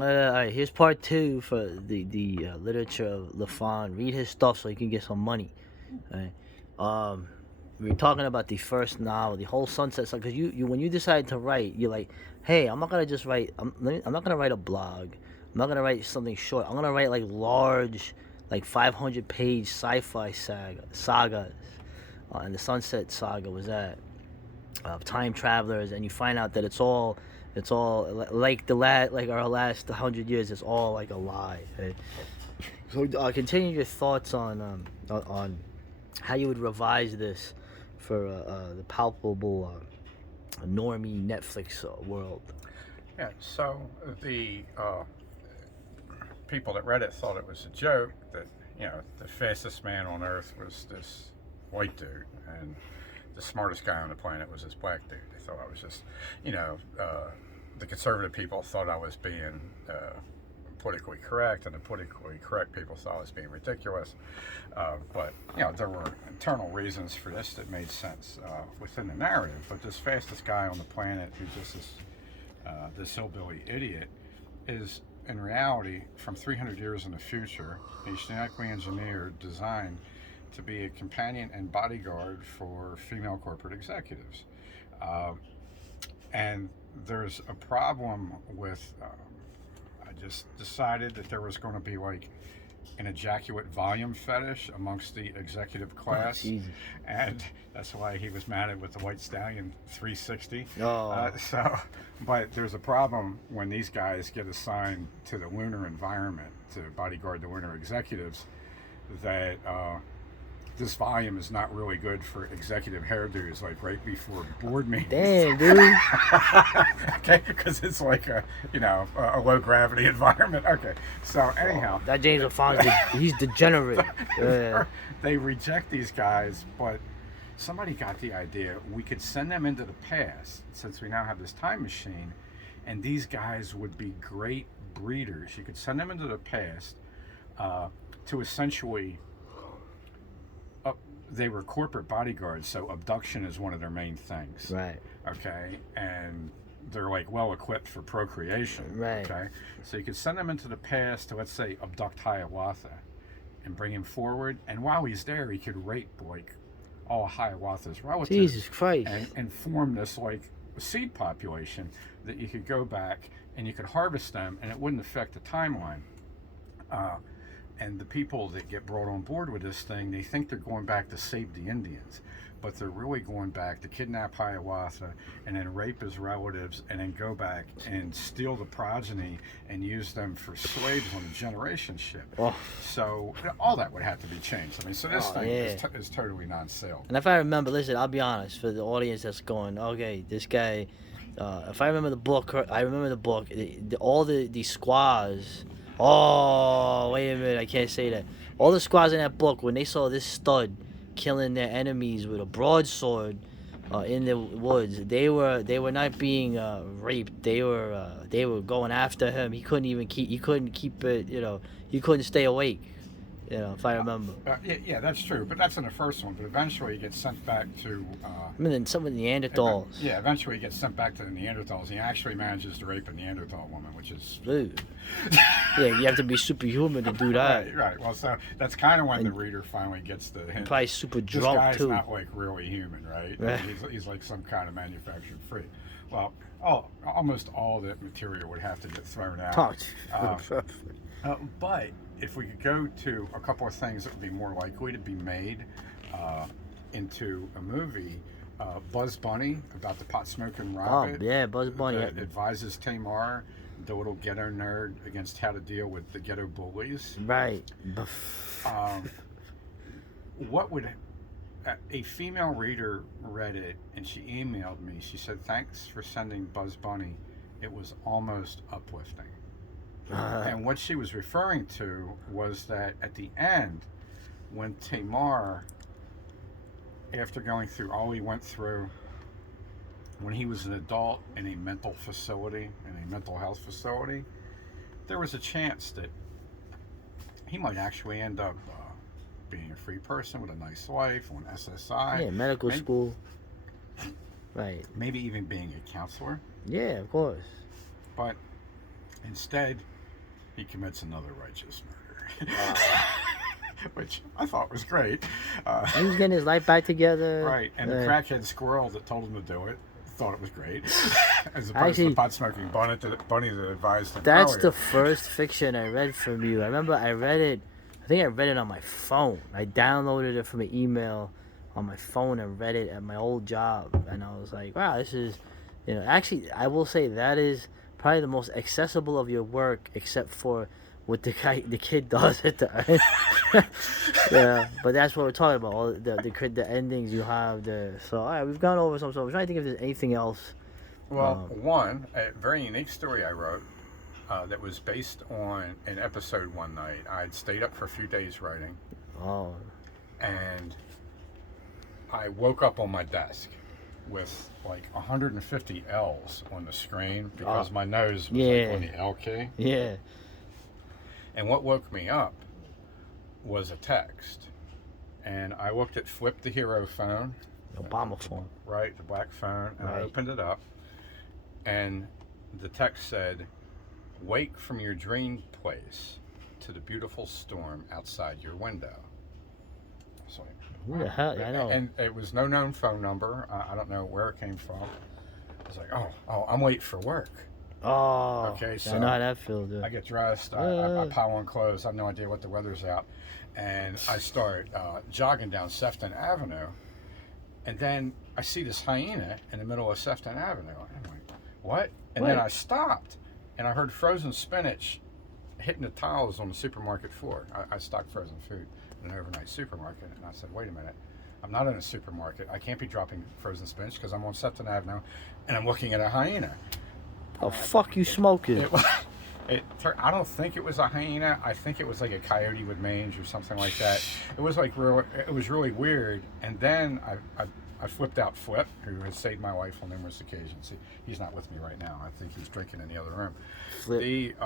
All right, here's part two for the literature of LaFon. Read his stuff so you can get some money. All right. We were talking about the first novel, the whole Sunset Saga. Because you when you decide to write, you're like, hey, I'm not gonna just write. I'm not gonna write a blog. I'm not gonna write something short. I'm gonna write like large, like 500-page sci-fi sagas. And the Sunset Saga was that time travelers, and you find out that it's all like like our last 100 years. It's all like a lie. Right? So continue your thoughts on how you would revise this for the palpable normie Netflix world. Yeah, so the people that read it thought it was a joke that, the fastest man on earth was this white dude, and the smartest guy on the planet was this black dude. They thought I was just, you know, the conservative people thought I was being politically correct, and the politically correct people thought I was being ridiculous. But there were internal reasons for this that made sense within the narrative. But this fastest guy on the planet, who just is this hillbilly idiot, is in reality from 300 years in the future. He's genetically engineered, designed to be a companion and bodyguard for female corporate executives. Uh, and there's a problem with. I just decided that there was going to be like an ejaculate volume fetish amongst the executive class, Jesus. and that's why he was mounted with the White Stallion 360. Oh, But there's a problem when these guys get assigned to the lunar environment to bodyguard the lunar executives, that this volume is not really good for executive hairdos, like right before board meetings. damn, dude. Okay, because it's like a low gravity environment. Okay, so anyhow, That James LaFon's he's degenerate. they reject these guys, but somebody got the idea we could send them into the past, since we now have this time machine, and these guys would be great breeders. You could send them into the past to essentially they were corporate bodyguards, so abduction is one of their main things. Right. Okay, and they're like well equipped for procreation. Right. Okay, so you could send them into the past to, let's say, abduct Hiawatha and bring him forward, and while he's there, he could rape like all Hiawatha's relatives. Jesus Christ. And form this like seed population that you could go back and you could harvest them, and it wouldn't affect the timeline. And the people that get brought on board with this thing, they think they're going back to save the Indians, but they're really going back to kidnap Hiawatha and then rape his relatives, and then go back and steal the progeny and use them for slaves on the generation ship. Oh. So all that would have to be changed. I mean, so this thing yeah. is totally non-sale. And if I remember, listen, I'll be honest for the audience that's going, okay, this guy. If I remember the book, I remember the book. All the squaws. Oh, wait a minute, I can't say that. All the squads in that book, when they saw this stud killing their enemies with a broadsword in the woods, they were not being raped. They were going after him. He couldn't keep it. He couldn't stay awake. If I remember. Yeah, that's true. But that's in the first one. But eventually, he gets sent back to. I mean, some of the Neanderthals. Yeah, eventually he gets sent back to the Neanderthals. He actually manages to rape a Neanderthal woman, which is. Dude. Yeah, you have to be superhuman to do that. Right. Well, so that's kind of when the reader finally gets the hint. Probably super drunk, this guy's too. not like really human, right? He's like some kind of manufactured freak. Well, almost all that material would have to get thrown out. But if we could go to a couple of things that would be more likely to be made into a movie, Buzz Bunny, about the pot smoking rabbit. Oh yeah, Buzz Bunny advises Tamar, the little ghetto nerd, against how to deal with the ghetto bullies. Right. What would a female reader read it, and she emailed me. She said, "Thanks for sending Buzz Bunny. It was almost uplifting." And what she was referring to was that at the end, when Tamar, after going through all he went through, when he was an adult in a mental facility, in a mental health facility, there was a chance that he might actually end up being a free person with a nice life on SSI. Yeah, medical school. Right. Maybe even being a counselor. Yeah, of course. But Instead, he commits another righteous murder, which I thought was great. He was getting his life back together. Right, and the crackhead squirrel that told him to do it thought it was great, as opposed Actually, to the pot-smoking bunny that advised him that's earlier. the first fiction I read from you. I remember I read it. I think I read it on my phone. I downloaded it from an email on my phone and read it at my old job, and I was like, "Wow, this is," Actually, I will say that is probably the most accessible of your work, except for what the kid does at the end. Yeah, but that's what we're talking about. All the endings you have there. So all right, we've gone over some. So I'm trying to think if there's anything else. Well, a very unique story I wrote that was based on an episode one night. I'd stayed up for a few days writing. Oh. And I woke up on my desk with like 150 L's on the screen because my nose was like on the L key. Yeah. And what woke me up was a text. And I looked at Flip the Hero phone. Obama phone. Right, the black phone. And I opened it up. And the text said, "Wake from your dream place to the beautiful storm outside your window." So, who the hell? I know. And it was no known phone number. I don't know where it came from. I was like, oh, I'm late for work. Oh, okay. So I know how that feels. Dude. I get dressed. I pile on clothes. I have no idea what the weather's out, and I start jogging down Sefton Avenue, and then I see this hyena in the middle of Sefton Avenue. I'm like, what? And then I stopped, and I heard frozen spinach hitting the tiles on the supermarket floor. I stocked frozen food in an overnight supermarket, and I said, wait a minute, I'm not in a supermarket. I can't be dropping frozen spinach because I'm on Sefton Avenue, and I'm looking at a hyena. Oh, fuck you smoking. I don't think it was a hyena. I think it was like a coyote with mange or something like that. It was like it was really weird. And then I flipped out Flip, who has saved my life on numerous occasions. He's not with me right now. I think he's drinking in the other room. Flip.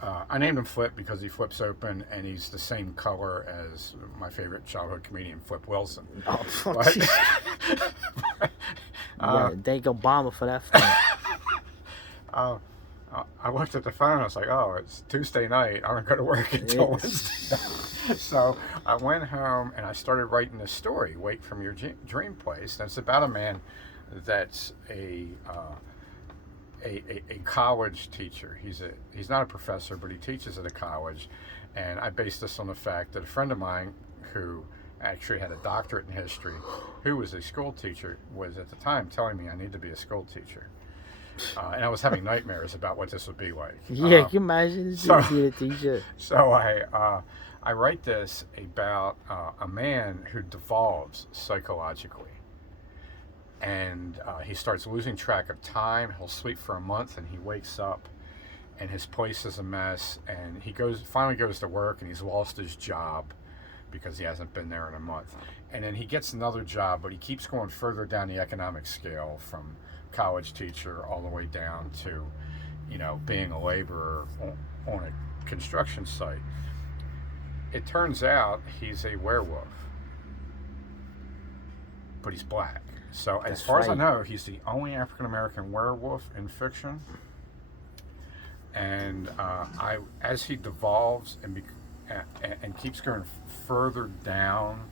I named him Flip because he flips open and he's the same color as my favorite childhood comedian, Flip Wilson. Oh, fuck. Thank Obama for that. I looked at the phone. I was like, "Oh, it's Tuesday night. I don't go to work until Wednesday." So I went home and I started writing this story, "Wake from Your Dream Place." And it's about a man that's a college teacher. He's not a professor, but he teaches at a college. And I based this on the fact that a friend of mine who actually had a doctorate in history, who was a school teacher, was at the time telling me I need to be a school teacher. And I was having nightmares about what this would be like. Yeah, can you imagine this being a teacher? So I write this about a man who devolves psychologically. And he starts losing track of time. He'll sleep for a month and he wakes up and his place is a mess. And he finally goes to work and he's lost his job because he hasn't been there in a month. And then he gets another job, but he keeps going further down the economic scale from college teacher all the way down to, being a laborer on a construction site. It turns out he's a werewolf, but he's black. So as far as I know, he's the only African-American werewolf in fiction. And as he devolves and keeps going further down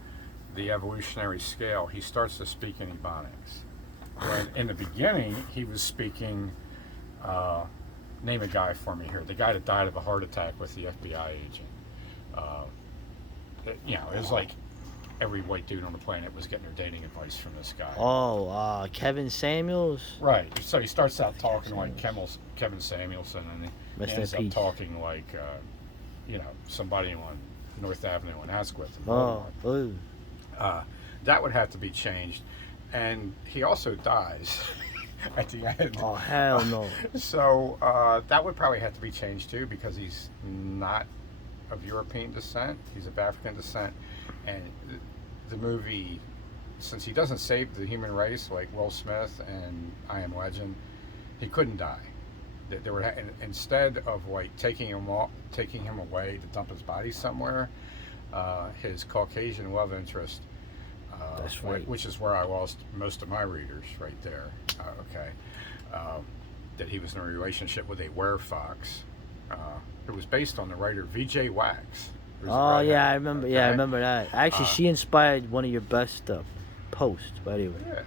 the evolutionary scale, he starts to speak in Ebonics. When in the beginning, he was speaking, name a guy for me here, the guy that died of a heart attack with the FBI agent. It was like every white dude on the planet was getting their dating advice from this guy. Oh, Kevin Samuels? Right. So he starts out talking like Kevin Samuelson, and he ends up talking like, somebody on North Avenue in Asquith. That would have to be changed. And he also dies at the end. Oh, hell no. So that would probably have to be changed too, because he's not of European descent. He's of African descent. And the movie, since he doesn't save the human race like Will Smith and I Am Legend, he couldn't die. There were, instead of like taking him away to dump his body somewhere, his Caucasian love interest, that's right, which is where I lost most of my readers right there. that he was in a relationship with a werefox. It was based on the writer V.J. Wax. who's a Oh yeah, I redhead, remember. Yeah, I okay? remember that. Actually, she inspired one of your best posts. By the way. Yeah,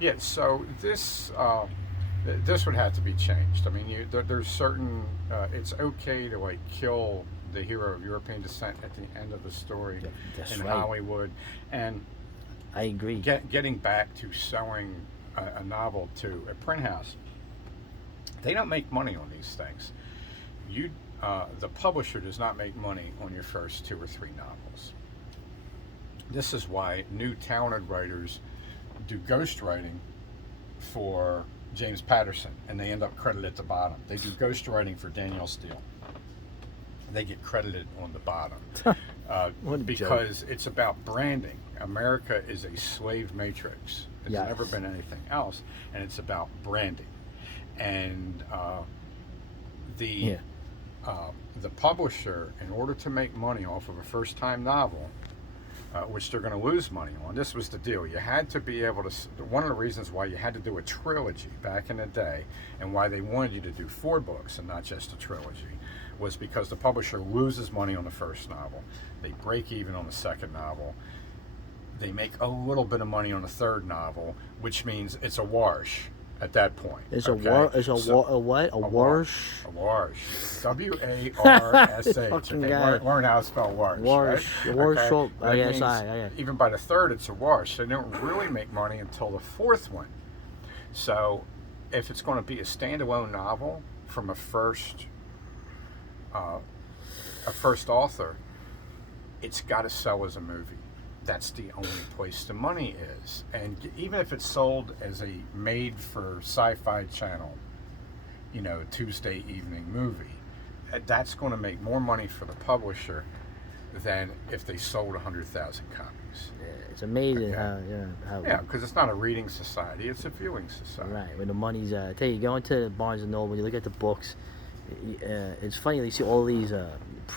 yeah. So this would have to be changed. I mean, there's certain. It's okay to like kill the hero of European descent at the end of the story That's in right. Hollywood, and I agree. getting back to selling a novel to a print house. They don't make money on these things. The publisher does not make money on your first 2 or 3 novels. This is why new talented writers do ghostwriting for James Patterson, and they end up credited at the bottom. They do ghostwriting for Danielle Steele. They get credited on the bottom because it's about branding. America is a slave matrix. It's never been anything else, and it's about branding. And the publisher, in order to make money off of a first-time novel, which they're going to lose money on. This was the deal. You had to be able to. One of the reasons why you had to do a trilogy back in the day, and why they wanted you to do 4 books and not just a trilogy, was because the publisher loses money on the first novel. They break even on the second novel. They make a little bit of money on the third novel, which means it's a wash at that point. It's okay? a what? A wash? A wash. W-A-R-S-H. Okay, learn how to spell wash. Wash. Right? Wash. Okay? Even by the third, it's a wash. They don't really make money until the 4th one. So, if it's going to be a standalone novel from a first author, it's got to sell as a movie. That's the only place the money is. And even if it's sold as a made-for Sci-Fi Channel, Tuesday evening movie, that's going to make more money for the publisher than if they sold 100,000 copies. Yeah, it's amazing how. Yeah, because it's not a reading society; it's a viewing society. Right, where the money's at. I tell you, go into Barnes and Noble, you look at the books. It's funny, you see all these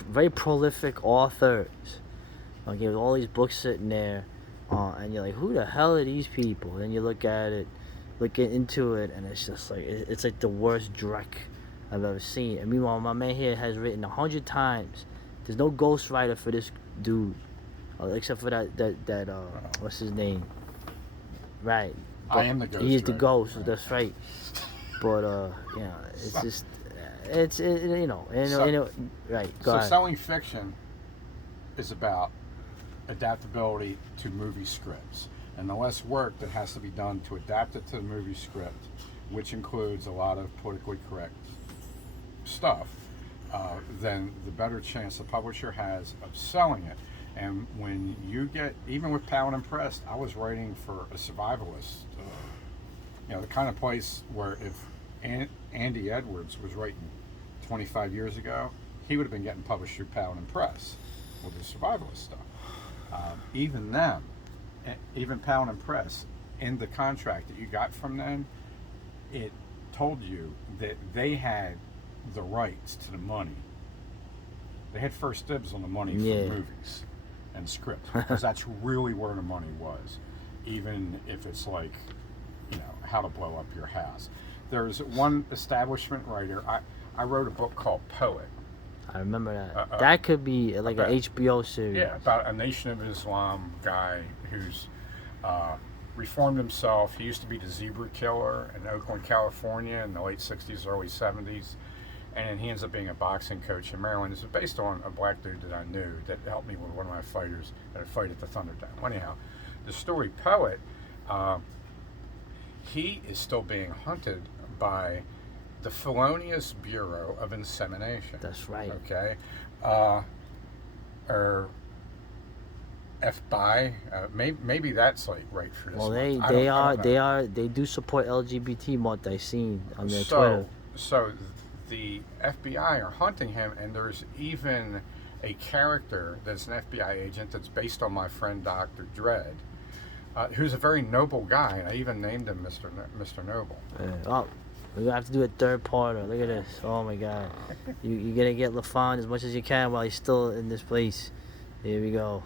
very prolific authors. Okay, with all these books sitting there, and you're like, who the hell are these people? Then you look at it, into it, and it's just like it's like the worst dreck I've ever seen. And meanwhile, my man here has written 100 times. There's no ghostwriter for this dude, except for that what's his name? Right. But I am the ghost. He is the ghost. Right. That's right. But it's just right. So selling fiction is about adaptability to movie scripts, and the less work that has to be done to adapt it to the movie script, which includes a lot of politically correct stuff, then the better chance the publisher has of selling it. And when you get, even with Pound and Pressed, I was writing for a survivalist, the kind of place where if Andy Edwards was writing 25 years ago, he would have been getting published through Pound and Press with the survivalist stuff. Even them, even Pound and Press, in the contract that you got from them, it told you that they had the rights to the money. They had first dibs on the money for movies and scripts, because that's really where the money was, even if it's like, how to blow up your house. There's one establishment writer, I wrote a book called Poet. I remember that. That could be like an HBO series. Yeah, about a Nation of Islam guy who's reformed himself. He used to be the zebra killer in Oakland, California in the late 60s, early 70s. And then he ends up being a boxing coach in Maryland. It's based on a black dude that I knew that helped me with one of my fighters at a fight at the Thunderdome. Anyhow, the story Poet, he is still being hunted by the Felonious Bureau of Insemination. That's right. Okay, or FBI. Maybe that's like right for this. Well, they do support LGBT month. I seen on their Twitter. So the FBI are hunting him, and there's even a character that's an FBI agent that's based on my friend Dr. Dredd, who's a very noble guy, and I even named him Mr. Noble. Oh, we're gonna have to do a third parter. Look at this. Oh my God. You're gonna get LaFon as much as you can while he's still in this place. Here we go.